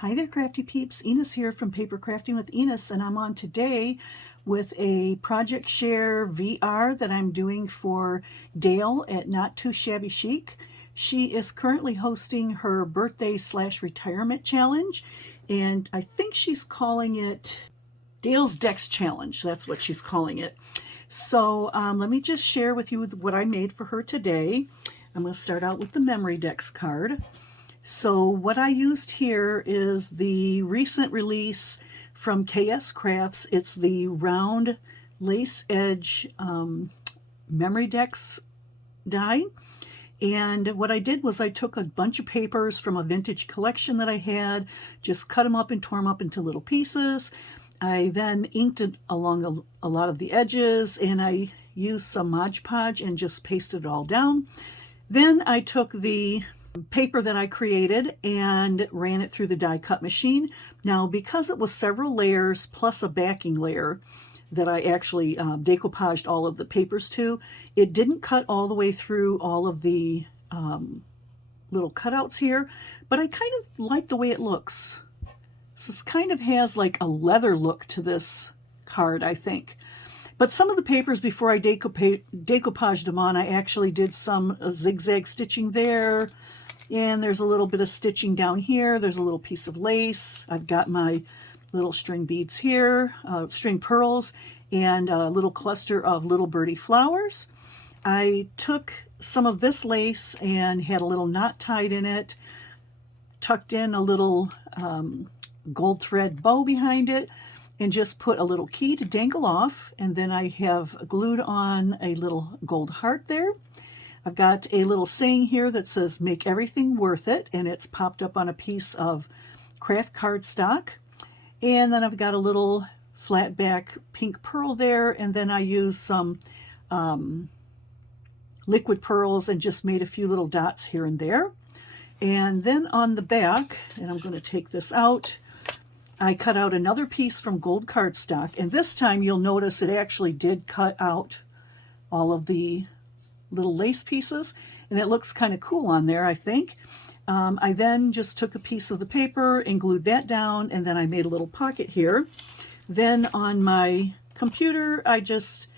Hi there, Crafty Peeps. Enis here from Paper Crafting with Enis, and I'm on today with a project share VR that I'm doing for Dale at Not Too Shabby Chic. She is currently hosting her birthday / retirement challenge, and I think she's calling it Dale's Dex Challenge. That's what she's calling it. So let me just share with you what I made for her today. I'm going to start out with the memory Dex card. So what I used here is the recent release from KS Crafts. It's the round lace edge memory Dex die. And what I did was I took a bunch of papers from a vintage collection that I had, just cut them up and tore them up into little pieces. I then inked it along a lot of the edges, and I used some Mod Podge and just pasted it all down. Then I took the paper that I created and ran it through the die cut machine. Now, because it was several layers plus a backing layer that I actually decoupaged all of the papers to, it didn't cut all the way through all of the little cutouts here, but I kind of like the way it looks. So it kind of has like a leather look to this card, I think. But some of the papers, before I decoupaged them on, I actually did some zigzag stitching there. And there's a little bit of stitching down here. There's a little piece of lace. I've got my little string beads here, string pearls, and a little cluster of little birdie flowers. I took some of this lace and had a little knot tied in it, tucked in a little gold thread bow behind it, and just put a little key to dangle off. And then I have glued on a little gold heart there. I've got a little saying here that says, "Make everything worth it," and it's popped up on a piece of craft cardstock. And then I've got a little flat back pink pearl there, and then I used some liquid pearls and just made a few little dots here and there. And then on the back, and I'm going to take this out, I cut out another piece from gold cardstock, and this time you'll notice it actually did cut out all of the little lace pieces, and it looks kind of cool on there, I think. I then just took a piece of the paper and glued that down, and then I made a little pocket here. Then on my computer, I just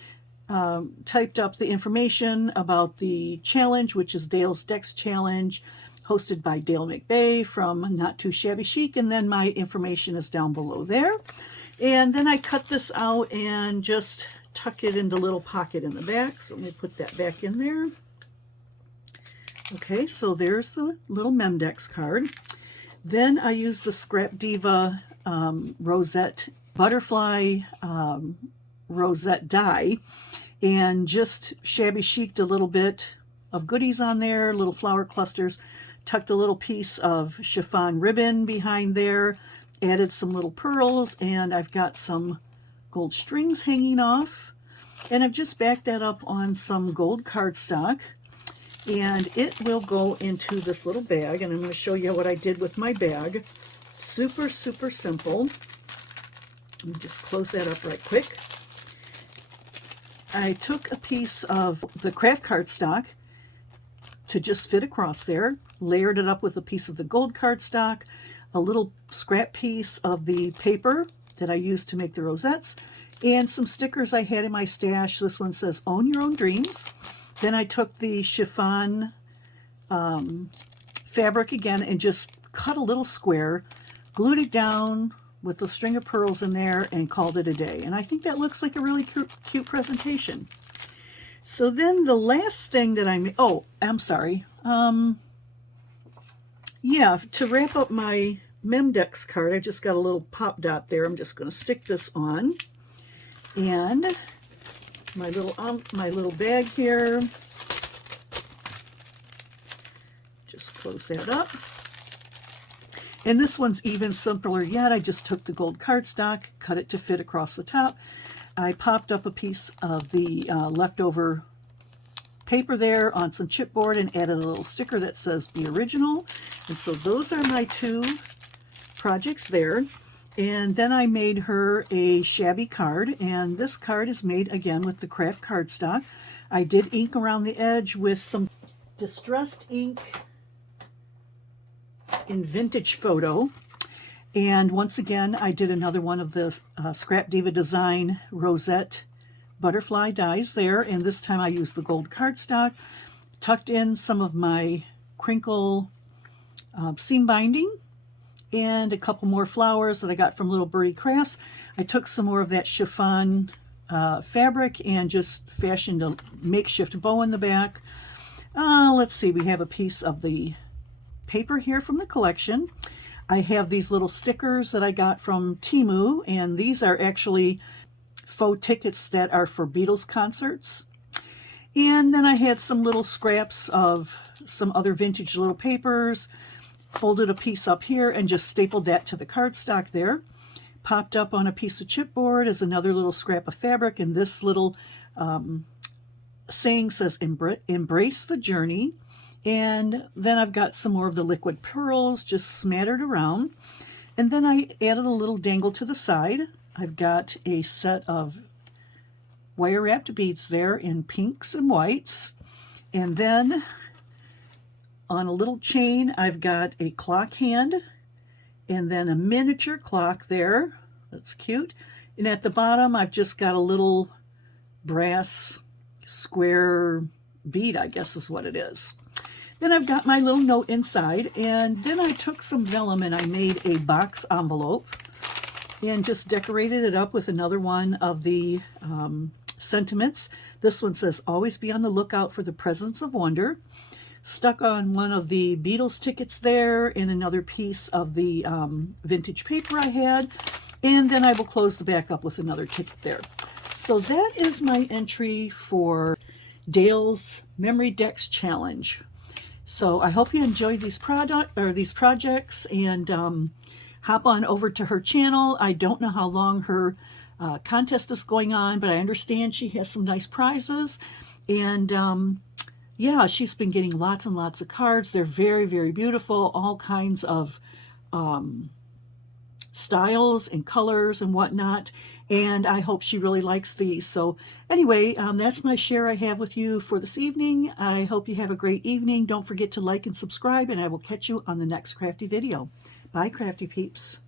typed up the information about the challenge, which is Dale's Dex Challenge, hosted by Dale McBay from Not Too Shabby Chic, and then my information is down below there. And then I cut this out and just tuck it in the little pocket in the back. So let me put that back in there. Okay, so there's the little memdex card. Then I used the Scrap Diva rosette butterfly rosette die and just shabby chic'd a little bit of goodies on there, little flower clusters, tucked a little piece of chiffon ribbon behind there, added some little pearls, and I've got some gold strings hanging off, and I've just backed that up on some gold cardstock, and it will go into this little bag. And I'm going to show you what I did with my bag. Super simple. Let me just close that up right quick. I took a piece of the craft cardstock to just fit across there, layered it up with a piece of the gold cardstock, a little scrap piece of the paper that I used to make the rosettes, and some stickers I had in my stash. This one says, "Own Your Own Dreams." Then I took the chiffon fabric again and just cut a little square, glued it down with the string of pearls in there, and called it a day. And I think that looks like a really cute presentation. So then the last thing that I made, oh, I'm sorry. Yeah, to wrap up my memdex card, I just got a little pop dot there. I'm just going to stick this on. And my little bag here. Just close that up. And this one's even simpler yet. I just took the gold cardstock, cut it to fit across the top. I popped up a piece of the leftover paper there on some chipboard and added a little sticker that says "Be Original." And so those are my two projects there. And then I made her a shabby card, and this card is made again with the craft cardstock. I did ink around the edge with some distressed ink in Vintage Photo. And once again, I did another one of the Scrap Diva Design rosette butterfly dies there, and this time I used the gold cardstock, tucked in some of my crinkle seam binding, and a couple more flowers that I got from Little Birdie Crafts. I took some more of that chiffon fabric and just fashioned a makeshift bow in the back. Let's see, we have a piece of the paper here from the collection. I have these little stickers that I got from Temu, and these are actually faux tickets that are for Beatles concerts. And then I had some little scraps of some other vintage little papers, folded a piece up here and just stapled that to the cardstock there. Popped up on a piece of chipboard as another little scrap of fabric, and this little saying says, "Embrace the journey." And then I've got some more of the liquid pearls just smattered around. And then I added a little dangle to the side. I've got a set of wire wrapped beads there in pinks and whites. And then on a little chain, I've got a clock hand and then a miniature clock there. That's cute. And at the bottom, I've just got a little brass square bead, I guess is what it is. Then I've got my little note inside, and then I took some vellum and I made a box envelope and just decorated it up with another one of the sentiments. This one says, "Always be on the lookout for the presence of wonder." Stuck on one of the Beatles tickets there and another piece of the vintage paper I had. And then I will close the back up with another ticket there. So that is my entry for Dale's Memory Decks Challenge. So I hope you enjoyed these projects, and hop on over to her channel. I don't know how long her contest is going on, but I understand she has some nice prizes. And yeah, she's been getting lots and lots of cards. They're very, very beautiful, all kinds of styles and colors and whatnot. And I hope she really likes these. So anyway, that's my share I have with you for this evening. I hope you have a great evening. Don't forget to like and subscribe, and I will catch you on the next crafty video. Bye, Crafty Peeps.